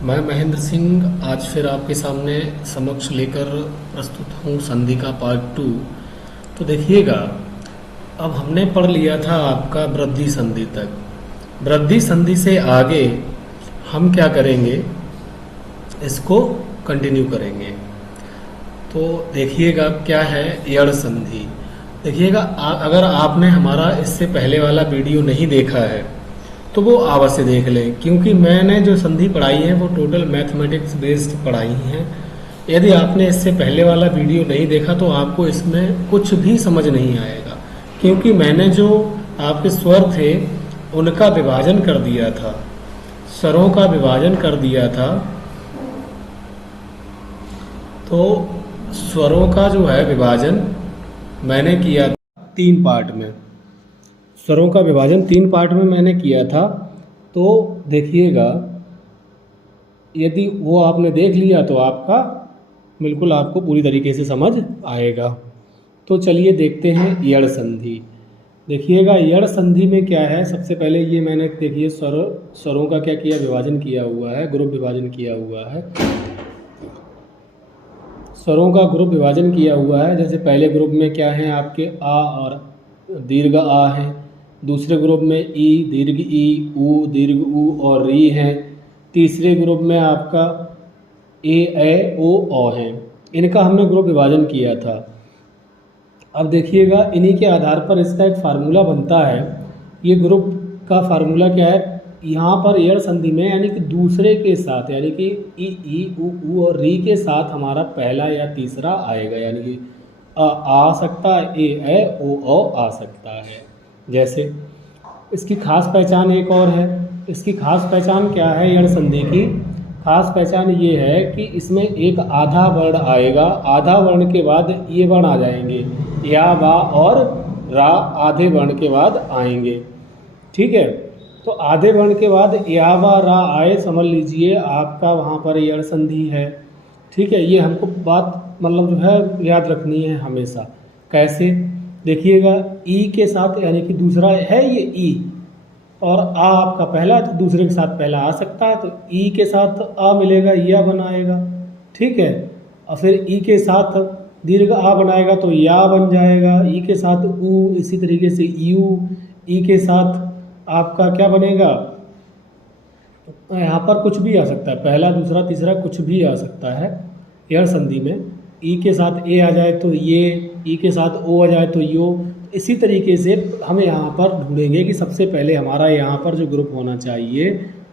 मैं महेंद्र सिंह आज फिर आपके सामने समक्ष लेकर प्रस्तुत हूँ संधि का पार्ट 2। तो देखिएगा, अब हमने पढ़ लिया था आपका वृद्धि संधि तक। वृद्धि संधि से आगे हम क्या करेंगे, इसको कंटिन्यू करेंगे। तो देखिएगा क्या है यड़ संधि। देखिएगा, अगर आपने हमारा इससे पहले वाला वीडियो नहीं देखा है तो वो अवश्य देख लें, क्योंकि मैंने जो संधि पढ़ाई है वो टोटल मैथमेटिक्स बेस्ड पढ़ाई हैं। यदि आपने इससे पहले वाला वीडियो नहीं देखा तो आपको इसमें कुछ भी समझ नहीं आएगा, क्योंकि मैंने जो आपके स्वर थे उनका विभाजन कर दिया था, स्वरों का विभाजन कर दिया था। तो स्वरों का जो है विभाजन मैंने किया तीन पार्ट में। स्वरों का विभाजन तीन पार्ट में मैंने किया था। तो देखिएगा, यदि वो आपने देख लिया तो आपका बिल्कुल आपको पूरी तरीके से समझ आएगा। तो चलिए देखते हैं यड़ संधि। देखिएगा, यड़ संधि में क्या है, सबसे पहले ये मैंने देखिए स्वरों का क्या किया, विभाजन किया हुआ है, ग्रुप विभाजन किया हुआ है। स्वरों का ग्रुप विभाजन किया हुआ है। जैसे पहले ग्रुप में क्या है आपके आ और दीर्घ आ है, दूसरे ग्रुप में ई दीर्घ ई, ऊ दीर्घ ऊ और री है। तीसरे ग्रुप में आपका ए ओ है। इनका हमने ग्रुप विभाजन किया था। अब देखिएगा, इन्हीं के आधार पर इसका एक फार्मूला बनता है। ये ग्रुप का फार्मूला क्या है, यहाँ पर यड़ संधि में यानी कि दूसरे के साथ, यानी कि ई ऊ और री के साथ हमारा पहला या तीसरा आएगा, यानी कि आ सकता है, ए ओ आ सकता है। जैसे इसकी खास पहचान एक और है। इसकी खास पहचान क्या है यड़ संधि की? खास पहचान ये है कि इसमें एक आधा वर्ण आएगा, आधा वर्ण के बाद ये वर्ण आ जाएंगे, या बा और रा आधे वर्ण के बाद आएंगे। ठीक है, तो आधे वर्ण के बाद या बा रा आए, समझ लीजिए आपका वहाँ पर यड़ संधि है। ठीक है, ये हमको बात मतलब जो है याद रखनी है हमेशा। कैसे? देखिएगा, ई के साथ यानी कि दूसरा है ये ई, और आ आपका पहला है तो दूसरे के साथ पहला आ सकता है, तो ई के साथ आ मिलेगा, या बनाएगा। ठीक है, और फिर ई के साथ दीर्घ आ बनाएगा तो या बन जाएगा। ई के साथ ऊ, इसी तरीके से यू। ई के साथ आपका क्या बनेगा, यहाँ पर कुछ भी आ सकता है, पहला दूसरा तीसरा कुछ भी आ सकता है यड़ संधि में। ई के साथ ए आ जाए तो ये, ई के साथ ओ आ जाए तो यो। इसी तरीके से हम यहाँ पर ढूंढेंगे कि सबसे पहले हमारा यहाँ पर जो ग्रुप होना चाहिए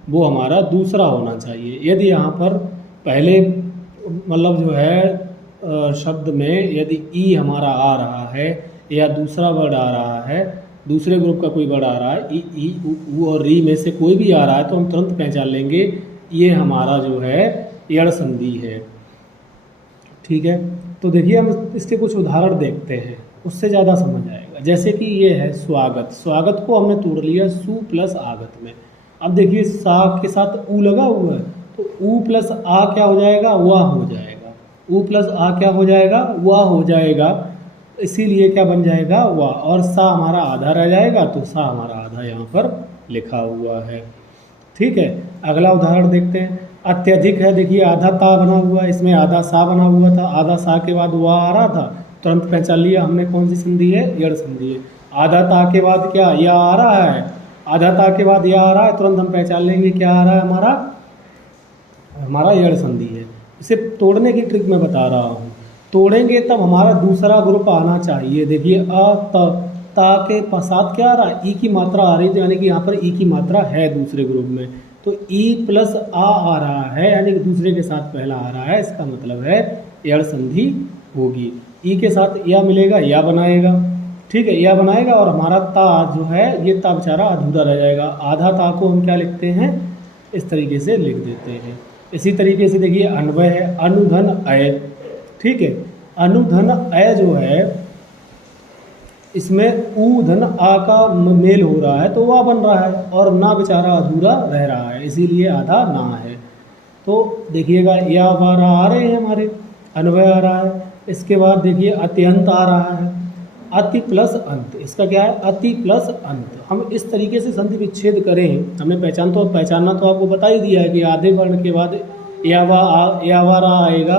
वो हमारा दूसरा होना चाहिए। यदि यहाँ पर पहले मतलब जो है शब्द में यदि ई हमारा आ रहा है या दूसरा वर्ड आ रहा है, दूसरे ग्रुप का कोई वर्ड आ रहा है, ई ऊ और री में से कोई भी आ रहा है, तो हम तुरंत पहचान लेंगे ये हमारा जो है यड़ संधि है। ठीक है, तो देखिए हम इसके कुछ उदाहरण देखते हैं, उससे ज़्यादा समझ आएगा। जैसे कि ये है स्वागत। स्वागत को हमने तोड़ लिया सु प्लस आगत में। अब देखिए सा के साथ ऊ लगा हुआ है, तो ऊ प्लस आ क्या हो जाएगा, वाह हो जाएगा। ऊ प्लस आ क्या हो जाएगा, वाह हो जाएगा। इसीलिए क्या बन जाएगा, वाह। और सा हमारा आधा रह जाएगा, तो सा हमारा आधा यहाँ पर लिखा हुआ है। ठीक है, अगला उदाहरण देखते हैं। अत्यधिक है, देखिए आधा ता बना हुआ है, इसमें आधा सा बना हुआ था, आधा सा के बाद वाह आ रहा था, तुरंत पहचान लिया हमने कौन सी संधि है, यड़ संधि है। आधा ता के बाद क्या या आ रहा है, आधा ता के बाद या आ रहा है, तुरंत हम पहचान लेंगे क्या आ रहा है, हमारा हमारा यड़ संधि है। इसे तोड़ने की ट्रिक मैं बता रहा हूँ। तोड़ेंगे तब हमारा दूसरा ग्रुप आना चाहिए। देखिए ता के साथ क्या आ रहा है, ई की मात्रा आ रही है, तो यानी कि यहाँ पर ई की मात्रा है दूसरे ग्रुप में, तो ई प्लस आ रहा है, यानी कि दूसरे के साथ पहला आ रहा है, इसका मतलब है यड़ संधि होगी। ई के साथ या मिलेगा, या बनाएगा। ठीक है, या बनाएगा, और हमारा ता जो है ये ता बेचारा अधूरा रह जाएगा। आधा ता को हम क्या लिखते हैं, इस तरीके से लिख देते हैं। इसी तरीके से देखिए अन्वय है, अनुधन अय। ठीक है, अनुधन अय जो है इसमें ऊ धन आ का मेल हो रहा है तो वह बन रहा है, और ना बेचारा अधूरा रह रहा है, इसीलिए आधा ना है। तो देखिएगा या बारह आ रहे हैं हमारे, अन्वय आ रहा है। इसके बाद देखिए अत्यंत आ रहा है, अति प्लस अंत, इसका क्या है अति प्लस अंत। हम इस तरीके से संधि विच्छेद करें, हमने पहचानना तो आपको बता ही दिया है कि आधे वर्ण के बाद या रा आएगा।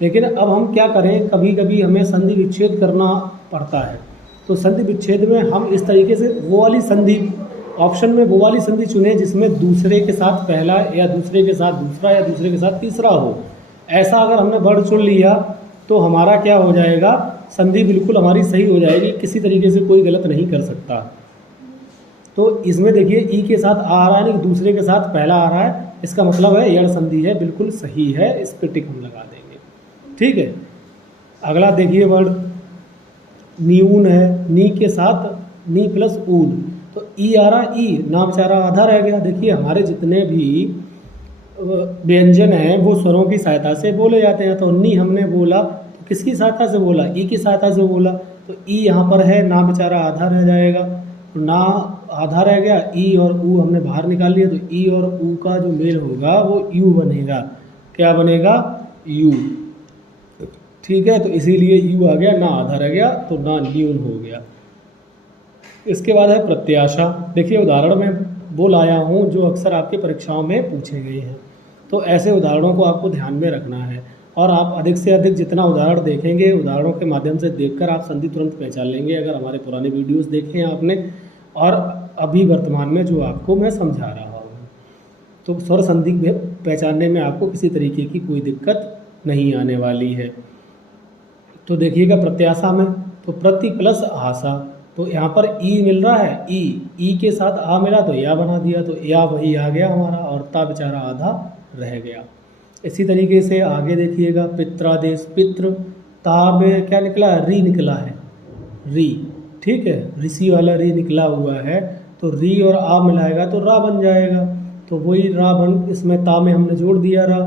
लेकिन अब हम क्या करें, कभी कभी हमें संधि विच्छेद करना पड़ता है। तो संधि विच्छेद में हम इस तरीके से वो वाली संधि, ऑप्शन में वो वाली संधि चुने जिसमें दूसरे के साथ पहला या दूसरे के साथ दूसरा या दूसरे के साथ तीसरा हो। ऐसा अगर हमने वर्ण चुन लिया तो हमारा क्या हो जाएगा, संधि बिल्कुल हमारी सही हो जाएगी, किसी तरीके से कोई गलत नहीं कर सकता। तो इसमें देखिए ई के साथ आ रहा है, नहीं दूसरे के साथ पहला आ रहा है, इसका मतलब है यण संधि है, बिल्कुल सही है, इस पे टिक हम लगा देंगे। ठीक है, अगला देखिए वर्ड नीऊन है, नी के साथ नी प्लस ऊन, तो ई आ रहा, ई ना बेचारा आधा रह गया। देखिए हमारे जितने भी व्यंजन हैं वो स्वरों की सहायता से बोले जाते हैं। तो नी हमने बोला तो किसकी सहायता से बोला, ई की सहायता से बोला, तो ई यहाँ पर है, ना बेचारा आधा रह जाएगा, तो ना आधा रह गया, ई और ऊ हमने बाहर निकाल लिया, तो ई और ऊ का जो मेल होगा वो यू बनेगा। क्या बनेगा, यू। ठीक है, तो इसीलिए यू आ गया, ना आधा रह गया तो ना न्यून हो गया। इसके बाद है प्रत्याशा। देखिए उदाहरण में वो लाया हूँ जो अक्सर आपके परीक्षाओं में पूछे गए हैं, तो ऐसे उदाहरणों को आपको ध्यान में रखना है और आप अधिक से अधिक जितना उदाहरण देखेंगे, उदाहरणों के माध्यम से देखकर आप संधि तुरंत पहचान लेंगे। अगर हमारे पुराने वीडियोस देखे हैं आपने और अभी वर्तमान में जो आपको मैं समझा रहा हूँ, तो स्वर संधि पहचानने में आपको किसी तरीके की कोई दिक्कत नहीं आने वाली है। तो देखिएगा प्रत्याशा में तो प्रति प्लस आशा, तो यहाँ पर ई मिल रहा है, ई के साथ आ मिला तो या बना दिया, तो या वही आ गया हमारा और ता बेचारा आधा रह गया। इसी तरीके से आगे देखिएगा पित्रादेश, पितृ ता में क्या निकला, री निकला है, री। ठीक है, ऋषि वाला री निकला हुआ है, तो री और आ मिलाएगा तो रा बन जाएगा, तो वही रा बन, इसमें ता में हमने जोड़ दिया रा,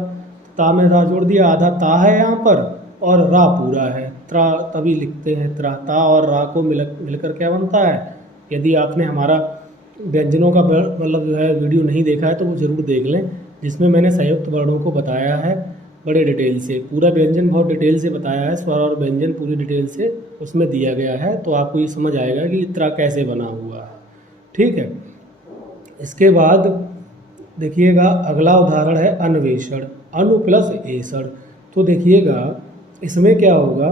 ता में रा जोड़ दिया, आधा ता है यहाँ पर और रा पूरा है, त्रा तभी लिखते हैं त्रा। ता और रा को मिलकर क्या बनता है, यदि आपने हमारा व्यंजनों का मतलब जो है वीडियो नहीं देखा है तो वो ज़रूर देख लें, जिसमें मैंने संयुक्त वर्णों को बताया है बड़े डिटेल से, पूरा व्यंजन बहुत डिटेल से बताया है, स्वर और व्यंजन पूरी डिटेल से उसमें दिया गया है, तो आपको ये समझ आएगा कि त्रा कैसे बना हुआ है। ठीक है, इसके बाद देखिएगा अगला उदाहरण है अन्वेषण, अनु प्लस एषण। तो देखिएगा इसमें क्या होगा,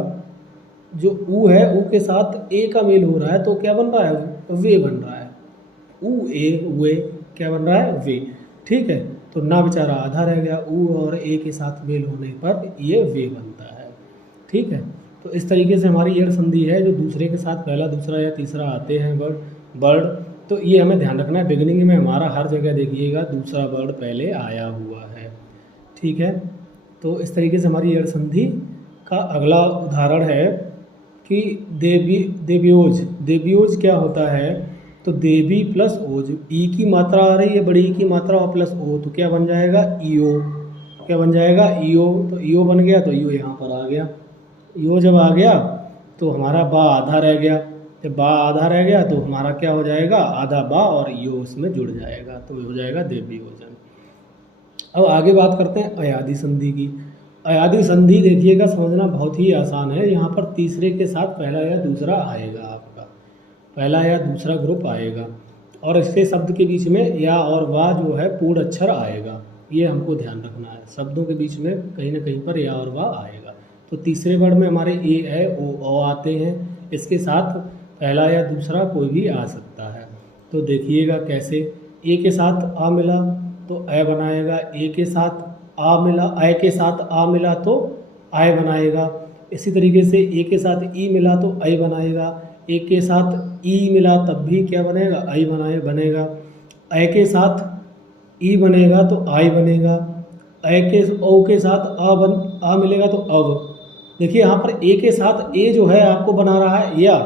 जो ऊ है ऊ के साथ ए का मेल हो रहा है तो क्या बन रहा है, वे बन रहा है, ऊ ए वे क्या बन रहा है, वे। ठीक है, तो ना बेचारा आधा रह गया, ऊ और ए के साथ मेल होने पर ये वे बनता है। ठीक है, तो इस तरीके से हमारी यण संधि है जो दूसरे के साथ पहला दूसरा या तीसरा आते हैं वर्ड, तो ये हमें ध्यान रखना है। बिगिनिंग में हमारा हर जगह देखिएगा दूसरा वर्ड पहले आया हुआ है। ठीक है, तो इस तरीके से हमारी यण संधि का अगला उदाहरण है कि देव्योज। देव्योज क्या होता है, तो देवी प्लस ओज, ई की मात्रा आ रही है, बड़ी ई की मात्रा और प्लस ओ, तो क्या बन जाएगा, ईओ। क्या बन जाएगा, ईओ। तो ईओ बन गया तो ईओ यहाँ पर आ गया, ईओ जब आ गया तो हमारा बा आधा रह गया, जब बा आधा रह गया तो हमारा क्या हो जाएगा, आधा बा और ईओ उसमें जुड़ जाएगा, तो हो जाएगा देव्योजन। अब आगे बात करते हैं अयादि संधि की। अयादि संधि देखिएगा समझना बहुत ही आसान है, यहाँ पर तीसरे के साथ पहला या दूसरा आएगा, आपका पहला या दूसरा ग्रुप आएगा और इसके शब्द के बीच में या और वा जो है पूर्ण अक्षर आएगा, ये हमको ध्यान रखना है। शब्दों के बीच में कहीं ना कहीं पर या और वा आएगा। तो तीसरे वर्ड में हमारे ए ओ आते हैं, इसके साथ पहला या दूसरा कोई भी आ सकता है। तो देखिएगा कैसे, ए के साथ आ मिला तो ए बनाएगा, ए के साथ आ मिला, ए के साथ आ मिला तो आय बनाएगा। इसी तरीके से ए के साथ ई मिला तो आई बनाएगा, ए के साथ ई मिला तब भी क्या बनेगा, आई बनेगा। ए के साथ ई बनेगा तो आई बनेगा, ए के ओ के साथ आ मिलेगा तो अब। देखिए यहाँ पर ए के साथ ए जो है आपको बना रहा है या,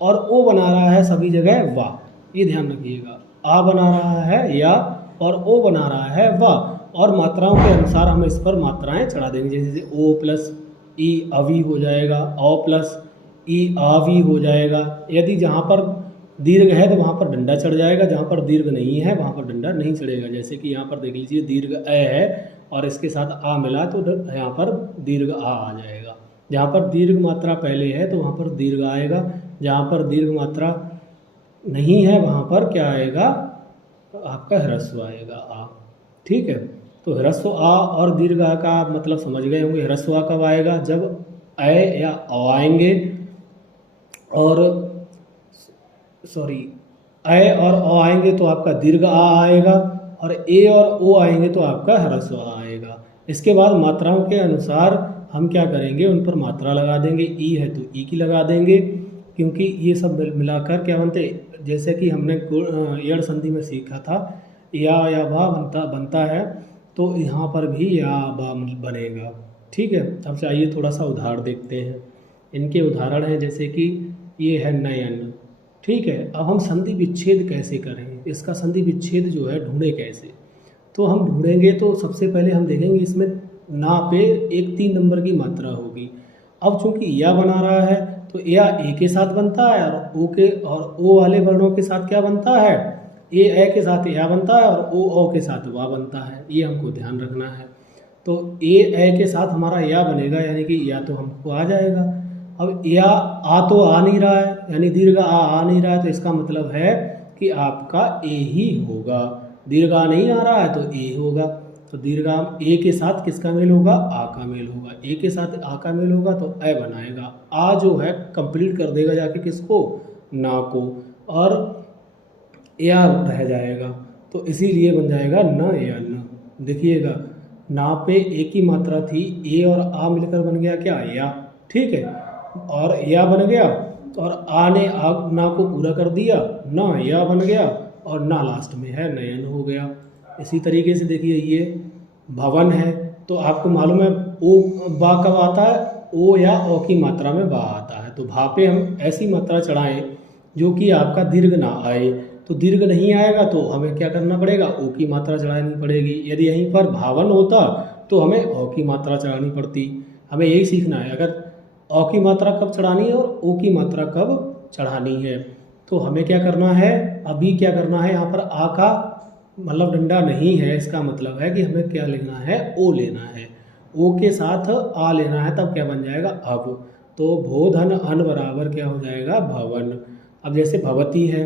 और ओ बना रहा है सभी जगह वा, ये ध्यान रखिएगा। आ बना रहा है या और ओ बना रहा है वा, और मात्राओं के अनुसार हम इस पर मात्राएं चढ़ा देंगे, जैसे ओ प्लस ई अवी हो जाएगा, औ प्लस ई आवी हो जाएगा। यदि जहाँ पर दीर्घ है तो वहाँ पर डंडा चढ़ जाएगा, जहाँ पर दीर्घ नहीं है वहाँ पर डंडा नहीं चढ़ेगा। जैसे कि यहाँ पर देख लीजिए दीर्घ ए है और इसके साथ आ मिला तो यहाँ पर दीर्घ आ जाएगा। जहाँ पर दीर्घ मात्रा पहले है तो वहाँ पर दीर्घ आएगा, जहाँ पर दीर्घ मात्रा नहीं है वहाँ पर क्या आएगा, आपका ह्रस्व आएगा आ। ठीक है, तो ह्रस्व आ और दीर्घ आ का आप मतलब समझ गए होंगे। ह्रस्व आ कब आएगा, जब ए या औ आएंगे और ए और ओ आएंगे तो आपका दीर्घ आ आएगा, और ए और ओ आएंगे तो आपका ह्रस्व आ आएगा। इसके बाद मात्राओं के अनुसार हम क्या करेंगे, उन पर मात्रा लगा देंगे। ई है तो ई की लगा देंगे, क्योंकि ये सब मिलाकर क्या बनते, जैसे कि हमने यड़ संधि में सीखा था, या बा बनता है, तो यहाँ पर भी या बा बनेगा। ठीक है, अब चाहिए थोड़ा सा उदाहरण देखते हैं। इनके उदाहरण हैं जैसे कि ये है नयन। ठीक है, अब हम संधि विच्छेद कैसे करें, इसका संधि विच्छेद जो है ढूंढे कैसे, तो हम ढूंढेंगे तो सबसे पहले हम देखेंगे इसमें ना पे एक 3 नंबर की मात्रा होगी। अब चूंकि या बना रहा है तो या ए के साथ बनता है, और ओ वाले वर्णों के साथ क्या बनता है, ए के साथ या बनता है और ओ के साथ वा बनता है। ये हमको ध्यान रखना है। तो ए के साथ हमारा या बनेगा, यानी कि या तो हमको आ जाएगा। अब या आ तो आ नहीं रहा है, यानी दीर्घ आ नहीं रहा है, तो इसका मतलब है कि आपका ए ही होगा। दीर्घ आ नहीं आ रहा है तो ए होगा। तो दीर्घाम ए के साथ किसका मेल होगा, आ का मेल होगा। ए के साथ आ का मेल होगा तो ए बनाएगा। आ जो है कंप्लीट कर देगा जाके किसको, ना को, और या रह जाएगा, तो इसीलिए बन जाएगा न या न। देखिएगा, ना पे ए की मात्रा थी, ए और आ मिलकर बन गया क्या, या। ठीक है, और या बन गया, और आ ने आ ना को पूरा कर दिया, ना या बन गया, और ना लास्ट में है, नयन हो गया। इसी तरीके से देखिए ये भवन है, तो आपको मालूम है ओ बा कब आता है, ओ या ओ की मात्रा में बा आता है। तो भा पे हम ऐसी मात्रा चढ़ाएं जो कि आपका दीर्घ ना आए। तो दीर्घ नहीं आएगा तो हमें क्या करना पड़ेगा, ओ की मात्रा चढ़ानी पड़ेगी। यदि यहीं पर भावन होता तो हमें ओ की मात्रा चढ़ानी पड़ती। हमें यही सीखना है, अगर ओ की मात्रा कब चढ़ानी है और ओ की मात्रा कब चढ़ानी है। तो हमें क्या करना है, अभी क्या करना है, यहाँ पर आ का मतलब डंडा नहीं है, इसका मतलब है कि हमें क्या लेना है, ओ लेना है। ओ के साथ आ लेना है, तब क्या बन जाएगा, अब। तो भो धन अन बराबर क्या हो जाएगा, भवन। अब जैसे भवती है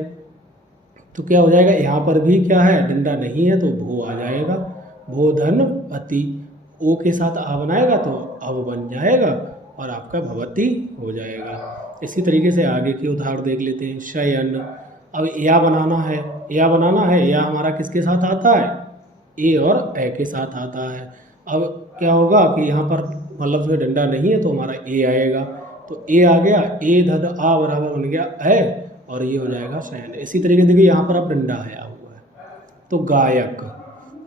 तो क्या हो जाएगा, यहाँ पर भी क्या है, डंडा नहीं है तो भो आ जाएगा। भो धन अति, ओ के साथ आ बनाएगा तो अब बन जाएगा, और आपका भवती हो जाएगा। इसी तरीके से आगे के उदाहरण देख लेते हैं। शयन, अब या बनाना है, या हमारा किसके साथ आता है, ए और ए के साथ आता है। अब क्या होगा कि यहाँ पर मतलब जो डंडा नहीं है तो हमारा ए आएगा, तो ए आ गया, ए धन आ बराबर बन गया ए, और ये हो जाएगा शयन। इसी तरीके से देखिए यहाँ पर अब डंडा आया हुआ है, तो गायक।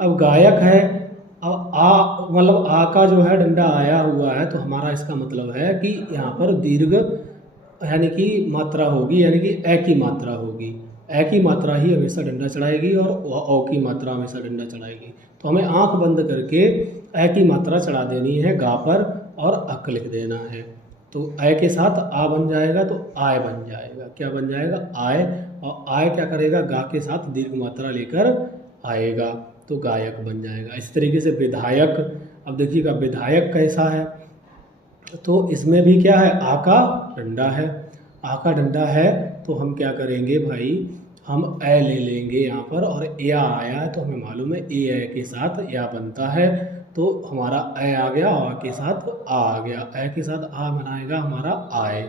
अब गायक है, अब आ मतलब आ का जो है डंडा आया हुआ है, तो हमारा इसका मतलब है कि यहाँ पर दीर्घ यानी कि मात्रा होगी, यानी कि ए की मात्रा होगी। ए की मात्रा ही हमेशा डंडा चढ़ाएगी और ओ की मात्रा हमेशा डंडा चढ़ाएगी। तो हमें आंख बंद करके ए की मात्रा चढ़ा देनी है गा पर, और अक लिख देना है। तो ए के साथ आ बन जाएगा तो आय बन जाएगा। क्या बन जाएगा, आय। और आय क्या करेगा, गा के साथ दीर्घ मात्रा लेकर आएगा, तो गायक बन जाएगा। इस तरीके से विधायक। अब देखिएगा विधायक कैसा है, तो इसमें भी क्या है, आ का डंडा है। आ का डंडा है तो हम क्या करेंगे भाई, हम ए ले लेंगे यहाँ पर, और या आया है तो हमें मालूम है ए के साथ या बनता है, तो हमारा ए आ गया, आ के साथ आ गया, ए के साथ आ बनाएगा हमारा आए।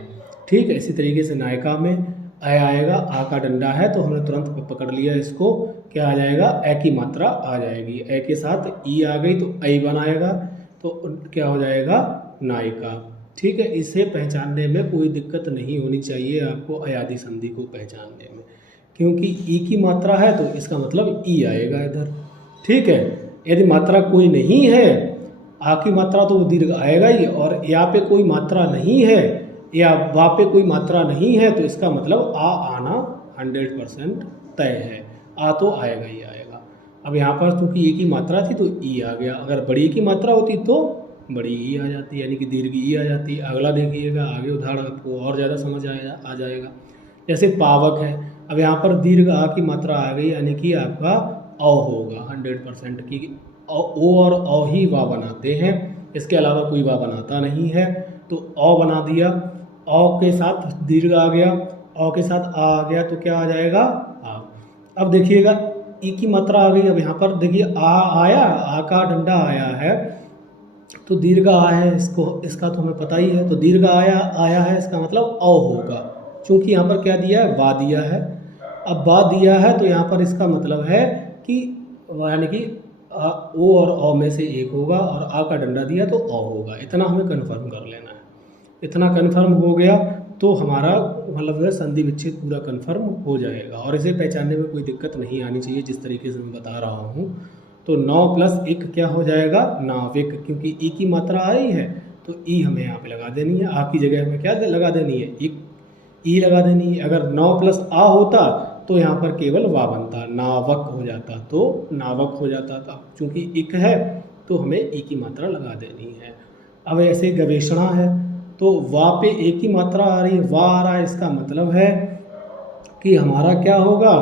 ठीक है, इसी तरीके से नायिका में ए आएगा, आ का डंडा है तो हमने तुरंत पकड़ लिया इसको, क्या आ जाएगा, ए की मात्रा आ जाएगी। ए के साथ ई आ गई तो ऐ बनाएगा, तो क्या हो जाएगा, नायिका। ठीक है, इसे पहचानने में कोई दिक्कत नहीं होनी चाहिए आपको अयादी संधि को पहचानने में, क्योंकि ई की मात्रा है तो इसका मतलब ई आएगा इधर। ठीक है, यदि मात्रा कोई नहीं है, आ की मात्रा तो वो दीर्घ आएगा ही, और या पे कोई मात्रा नहीं है या वा पे कोई मात्रा नहीं है, तो इसका मतलब आ आना 100% तय है। आ तो आएगा ही आएगा। अब यहाँ पर चूँकि ई की मात्रा थी तो ई आ गया, अगर बड़ी की मात्रा होती तो बड़ी ई आ जाती, यानी कि दीर्घ ई आ जाती। अगला देखिएगा, आगे उदाहरण आपको और ज़्यादा समझ आ जाएगा। जैसे पावक है, अब यहाँ पर दीर्घ आ की मात्रा आ गई, यानी कि आपका औ होगा 100% की। ओ और औ ही वा बनाते हैं, इसके अलावा कोई वा बनाता नहीं है, तो औ बना दिया। औ के साथ दीर्घ आ गया, औ के साथ आ गया तो क्या आ जाएगा आ। अब देखिएगा ई की मात्रा आ गई। अब यहाँ पर देखिए आ आया, आ का डंडा आया है तो दीर्घ आ है, इसका तो हमें पता ही है। तो दीर्घ आया है इसका मतलब औ होगा, क्योंकि यहाँ पर क्या दिया है, बा दिया है। अब बा दिया है तो यहाँ पर इसका मतलब है कि यानी कि ओ और औ में से एक होगा, और आ का डंडा दिया तो औ होगा। इतना हमें कन्फर्म कर लेना है। इतना कन्फर्म हो गया तो हमारा मतलब है संधि विच्छेद पूरा कन्फर्म हो जाएगा, और इसे पहचानने में कोई दिक्कत नहीं आनी चाहिए जिस तरीके से मैं बता रहा हूँ। तो 9 + 1 क्या हो जाएगा, नाविक, क्योंकि ई की मात्रा आई है तो ई हमें यहाँ पे लगा देनी है। आ की जगह हमें क्या लगा देनी है, ई लगा देनी है। अगर 9 + आ होता तो यहाँ पर केवल वा बनता, नावक हो जाता, तो नावक हो जाता था। चूँकि इक है तो हमें ई की मात्रा लगा देनी है। अब ऐसे गवेषणा है तो वा पे ए की मात्रा आ रही है, वा आ रहा है, इसका मतलब है कि हमारा क्या होगा,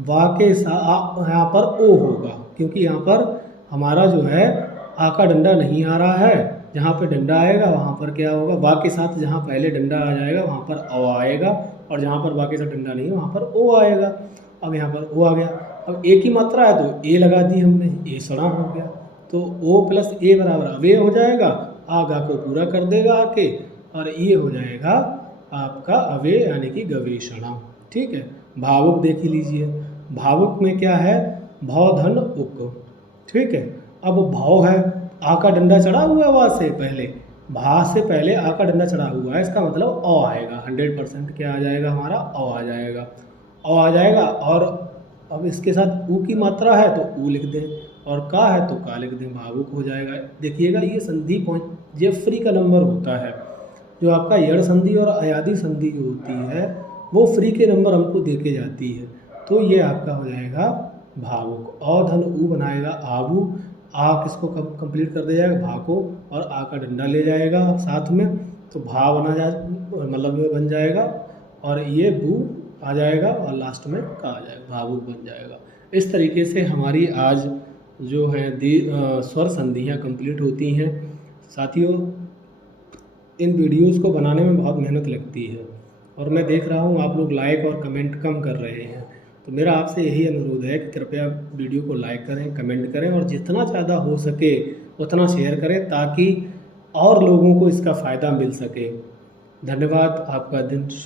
वा के साथ यहाँ पर ओ होगा, क्योंकि यहाँ पर हमारा जो है आ का डंडा नहीं आ रहा है। जहाँ पे डंडा आएगा वहाँ पर क्या होगा, वा के साथ जहाँ पहले डंडा आ जाएगा वहाँ पर औ आएगा, और जहाँ पर वा के साथ डंडा नहीं है वहाँ पर ओ आएगा। अब यहाँ पर ओ आ गया। अब ए की मात्रा है तो ए लगा दी हमने, ए सड़ा हो गया, तो ओ + ए बराबर अवे हो जाएगा। आगा को पूरा कर देगा आके, और ये हो जाएगा आपका अवे यानी कि गवेषणा। ठीक है। भावुक देख ही लीजिए। भावुक में क्या है, भौ धन उक। ठीक है। अब भाव है, आ का डंडा चढ़ा हुआ है, वा से पहले, भा से पहले आ का डंडा चढ़ा हुआ है, इसका मतलब औ आएगा। 100% क्या आ जाएगा हमारा, औ आ जाएगा, औ आ जाएगा। और अब इसके साथ ऊ की मात्रा है तो ऊ लिख दें, और का है तो का लिख दें, भावुक हो जाएगा। देखिएगा ये संधि ये फ्री का नंबर होता है। जो आपका यड़ संधि और अयादी संधि जो होती है वो फ्री के नंबर हमको देके जाती है। तो ये आपका हो जाएगा भावुक। औ धन ऊ बनाएगा आबू, आ किसको कंप्लीट कर दिया जाएगा, भा को, और आ का डंडा ले जाएगा साथ में, तो भा मतलब बन जाएगा, और ये बू आ जाएगा, और लास्ट में का आ जाएगा, भावुक बन जाएगा। इस तरीके से हमारी आज जो है स्वर संधियाँ कंप्लीट होती हैं। साथियों, इन वीडियोस को बनाने में बहुत मेहनत लगती है, और मैं देख रहा हूँ आप लोग लाइक और कमेंट कम कर रहे हैं। तो मेरा आपसे यही अनुरोध है कि कृपया वीडियो को लाइक करें, कमेंट करें, और जितना ज़्यादा हो सके उतना शेयर करें, ताकि और लोगों को इसका फ़ायदा मिल सके। धन्यवाद। आपका दिन